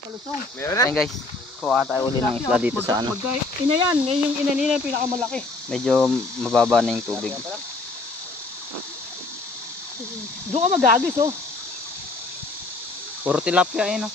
Kalusong. Meron na? Ayan guys, kuha tayo uli ng isla dito sa ano. Ina yan, yung ina nila yung pinakamalaki. Medyo mababa na yung tubig. Doon ka magagis oh. Puro tilapia eh no.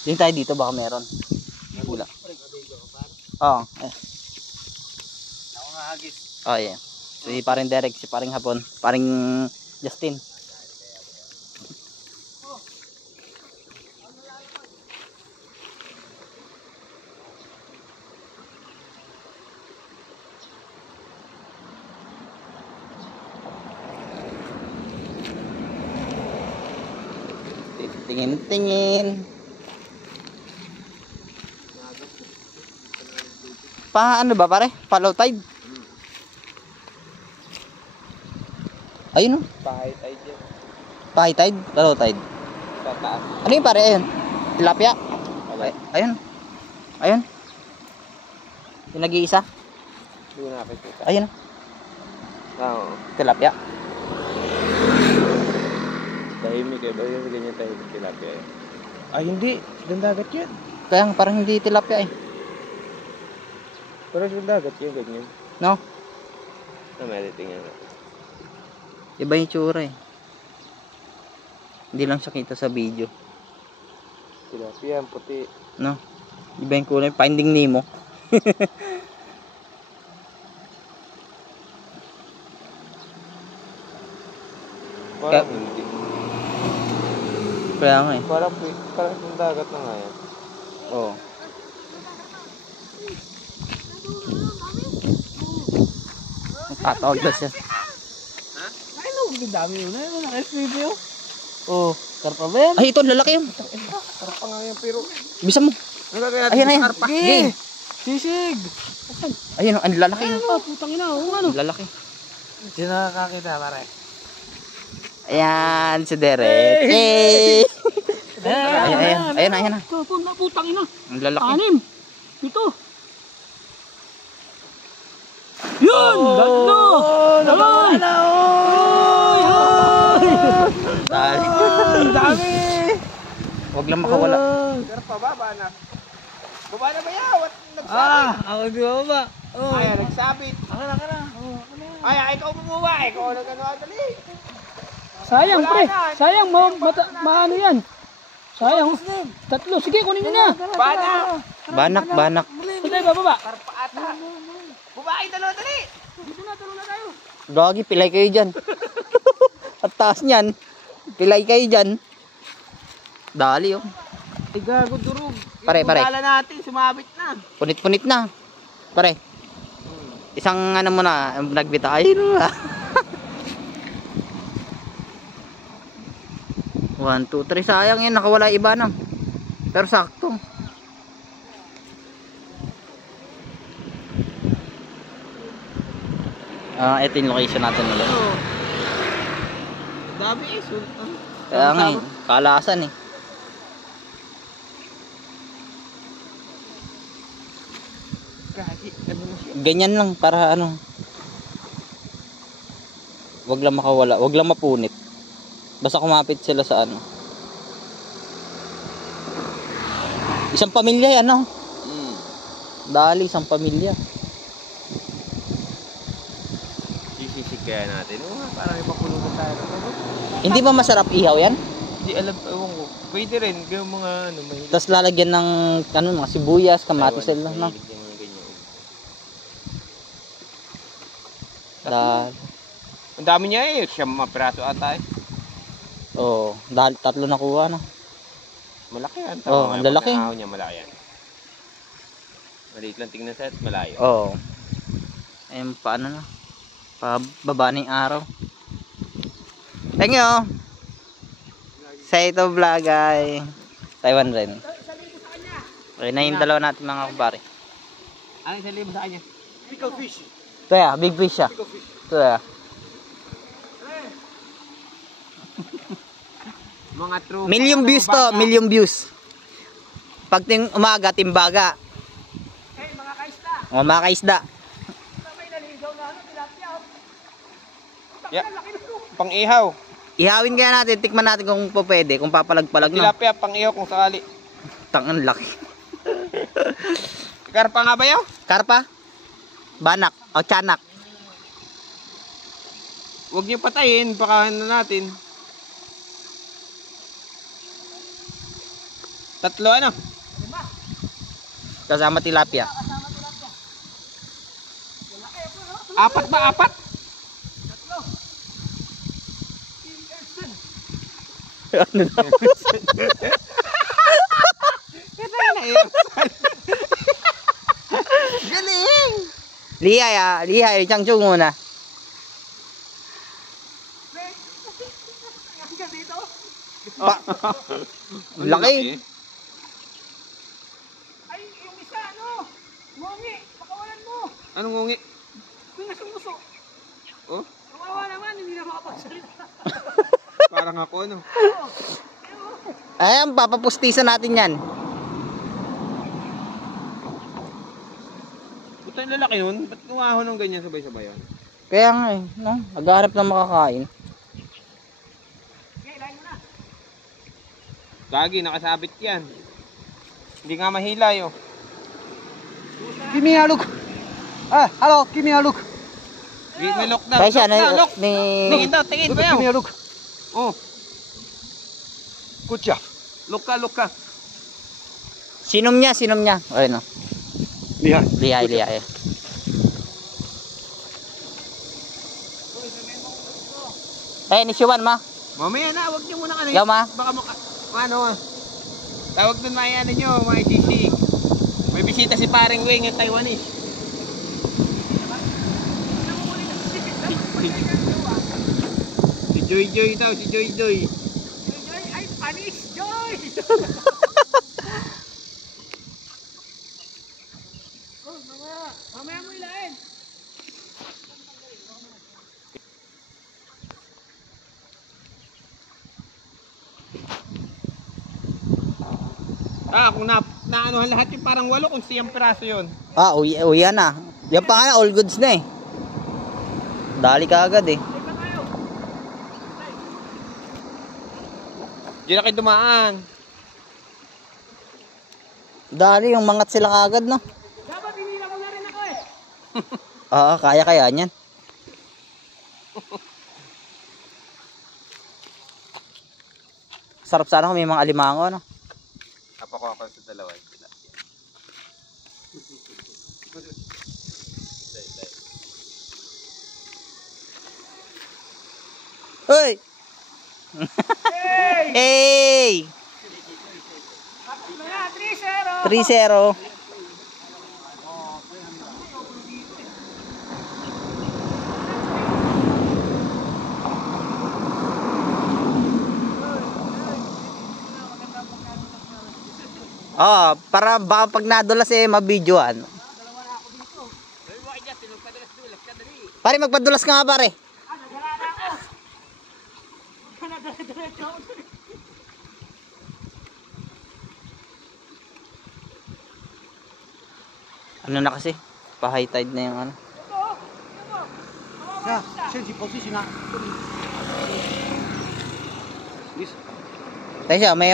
Tingin tayo dito baka meron. Wala. Oo. Ako nga hagis. Oh yeah. Si paring Derek, si paring Hapon, paring Justin. Tingin-tingin. Ano ba pare? Follow tide? Ayun oh. Pahay tayo dyan. High tide? Low tide? Sa taas. Ano yung pare? Ayun. Tilapia? Okay. Ayun. Ayun. Yung nag-iisa? Hindi ko nakakita. Ayun. Oo. Tilapia. Tahimik eh. Bakit ganyan tayo ng tilapia eh? Ay hindi. Silang dagat yan. Kaya parang hindi tilapia eh. Pero silang dagat yan ganyan. No? May tingnan na. Iba yung tsura eh. Hindi lang siya kita sa video. Tilapia, ang puti. No? Iba yung kulay. Finding Nemo. Parang hindi. Kaya nga eh. Parang silang dagat na nga yan. Oo. Tatawag na siya. Ay no, ang dami yun. Ay, mga SPP oh. Oo. Karpa ba yan? Ay, ito. Lalaki yun. Karpa nga yan pero... Bisa mo. Ano gagawin natin Ayan, sa ayan. karpa? Game. Sisig. Ayun, ang lalaki yun. Ano, putang ina. Oh, ano? Ang lalaki. Hindi nakakakita pare. Ayan, si Derek. Yay! Ayan na. Putang ina. Ang lalaki. 6. Ito. Yun! Gatlo! Naman! Ang dami! Huwag lang makawala. Karpa ba? Baba na ba yaw? At nagsabit? Ako di ba ba? Ay, nagsabit. Ako na. Ay, ikaw bumuha. Ikaw na gano'n. Dali. Sayang pre. Sayang maano yan. Sayang. 3. Sige, kunin nyo na. Banak. Patay ba? Karpa ata. Bubahay, dalawa, dali. Dito na, tulong na tayo. Gagi, pilay kayo dyan. At taas niyan. Pilay kayo dyan. Dali oh. Ay, gago, durog. Pare. Yung natin, sumabit na. Punit na. Pare. Isang ano mo na, nagbita. Ayun na. 1, 2, 3. Sayang yan. Nakawala iba na. Pero sakto. Ito yung location natin ulit. Dami eh. Kaya nga eh. Kalasan eh. Ganyan lang para ano. Wag lang makawala. Wag lang mapunit. Basta kumapit sila sa ano. Isang pamilya yan no? Dali, isang pamilya. Sisisig kaya natin. Parang ipapulutan tayo. Hindi ba masarap ihaw yan? Hindi alam, ewan ko. Pwede rin. Gawin mga ano. Tapos lalagyan ng ano, mga sibuyas, kamatis no? Dahil. Ang dami niya eh. Siyam mga piraso ata eh. Oo, dahil 3 nakuha na. Malaki yan. Oo, ang lalaki. Pag niya malaki yan. Maliit lang tingnan sa at malayo. Oo. Ayun, paano na? Pababa na yung araw. Thank you. Say ito vlog ay Taiwan rin. Okay na yung dalawa natin mga kumpare. Ano yung salim sa kanya? Pickle fish. Ito ya, big fish siya. Ito ya. Mga true. Million views to, million views. Pag umaga, timbaga. Hey, mga kaisda. Mga kaisda. May naligaw na ano, tilapia. Yeah. Pang ihaw. Ihawin kaya natin, tikman natin kung pwede, kung papalag-palag na. Tilapia, pang iyo kung sakali. Tangan laki. Karpa nga ba yun? Karpa? Banak o tiyanak? Huwag niyo patayin, baka ano natin. Tatlo ano? Kasama tilapia. Apat ba? Apat? Ano daw? Galing! Lihay, Changchung muna. Laki. Ay, yung isa, ano? Ngungi, pakawalan mo. Anong ngungi? Yung nasumuso. Oh? Kawawa naman, hindi na makapagsalita. Parang ako ano? Ayan, papapustisan natin yan. Puta yung lalaki nun? Ba't kumahon ng ganyan sabay-sabay yan? Kaya nga eh, no? Naghahanap ng makakain. Gagi, nakasabit yan. Hindi nga mahilay oh. Give me a look. Hello, give me a look. Give me look daw. Kaya siya, Look. Tingin daw, tingin Look, ba give me yun? a look. Oh, Good job. look ka. Sinom niya. Ayun o. Lihat. Lihay. Eh, ni Siwan ma. Mamaya na, huwag niyo muna kanina. Yaw ma. Baka ano, tawag dun mga ano nyo, mga sisi. May bisita si paring Wing, yung Taiwanese. Si Joy daw, si Joy. Joy, ay, panis, Joy! Oh, mamaya mo ilain. Kung naanuhan lahat yung parang 8 kung 10 piraso yun. Uyan na. Yan pa nga, all goods na eh. Dali ka agad eh. Diyan na kayo dumaan. Dali, yung mangat sila kagad no. Dapat hinila mo na rin ako eh. Kaya niyan. Sarap sana kung may mga alimango no. Napako sa dalawa. Hoy! Hey! Kaya, 3-0. 3-0. Para baka pag nadulas eh mabidyoan. Pare, magpadulas ka nga pare. Ano na kasi? Pa-high tide na yung ano. 자, 센치 position na. Tayo may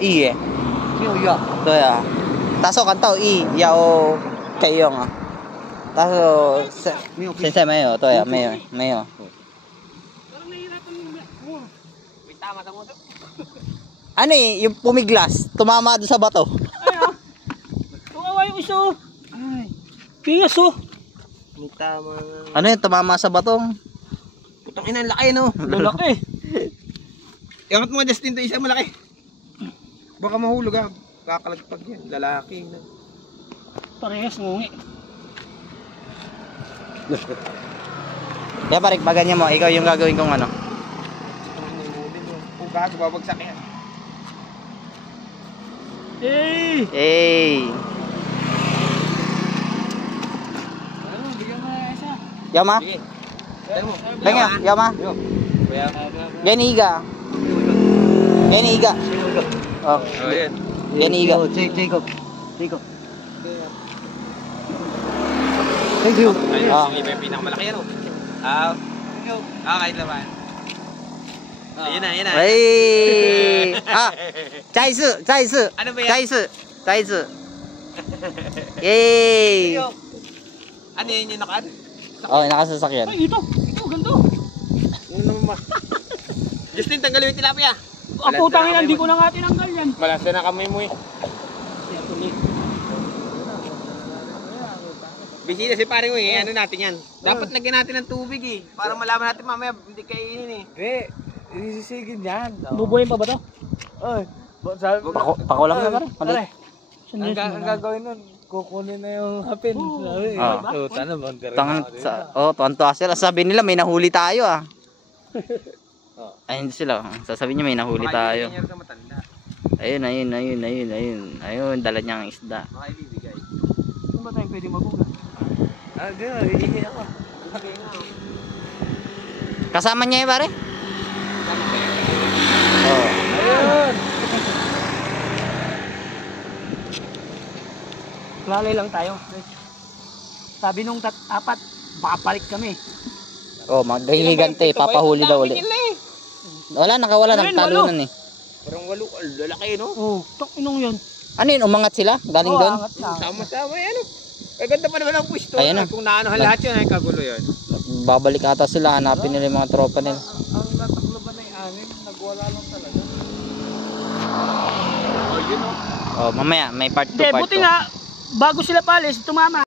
i eh. 没有药。对啊，但是我看到一要可以用啊，但是现在没有，对啊，没有。Parang nahihirapan mo. May tama mo. Ano eh, yung pumiglas, tumama doon sa bato. Ay, ah. Tumawa yung isa. Ay. Pingas oh. May tama. Ano yun, tumama sa batong? Putang ina, laki no. Lalaki. Iangat mo Justin to isa malaki. Baka mahulog ah. Kakalagpag yan. Lalaki na. Parehas ngungi. Kaya pare, baganyan mo, ikaw yung gagawin kong ano. Kung gago, babagsak yan. Hey! Hey! Ano, bigyan mo na isa. Yama? Sige. Tell mo. Pengen, Yama? Kuya. Geniga. Oh, Oh, yan. geniga. Jacob. Thank you. Ayun, Ah. si Lipa yung pinakamalaki yan oh. Kahit naman. Ayun na, ayun na. Ay! Ah! Chaisu! Chaisu! Ano ba yan? Chaisu! Chaisu! Yay! Ano yun yung nakaan? Oh, nakasasakyan. Ay, ito, ganito. Ano naman ma? Justin, tanggalin yung tilapia. Ang putangin, hindi ko na nga tinanggal yan. Malasa na kamay mo eh. Bisita si pare mo eh, ano natin yan. Dapat lagyan natin ng tubig eh. Para malaman natin mamaya hindi kainin eh. Isisigin yan. Bubuhayin pa ba to? Oy, sabi, Pako lang na pare. Mali. ang gagawin nun, kukunin na yung hapin. Sabi, Oo. tanong, Tuwan-tuwa sila. Sabi nila may nahuli tayo ah. Ay, hindi sila. Sasabihin niya may nahuli tayo. Ayun. Ayun, dala niyang isda. Saan ba tayo pwede magugas? hihingi ako. Kasama niya pare? Oo. Ayun! Lalay lang tayo. Sabi nung apat, papalit kami. Oh, maghihigante, papahuli daw ulit. Wala, nakawala ng talunan eh. Parang walo, lalaki no? Oh, tok inong yun. Ano yun, umangat sila? Galing doon? Angat na. Sama-sama yan oh. Ay ganda pa naman ang pwesto. Ayan na. Kung naanohan lahat yun, ay kagulo yun. Babalik ata sila, hanapin nila yung mga tropa nila. Ang nataklo ba na yung anim, nagwala lang talaga. Oh, yun oh. Oh, mamaya, may part 2, Hindi, part buti 2. nga, bago sila palis, tumama.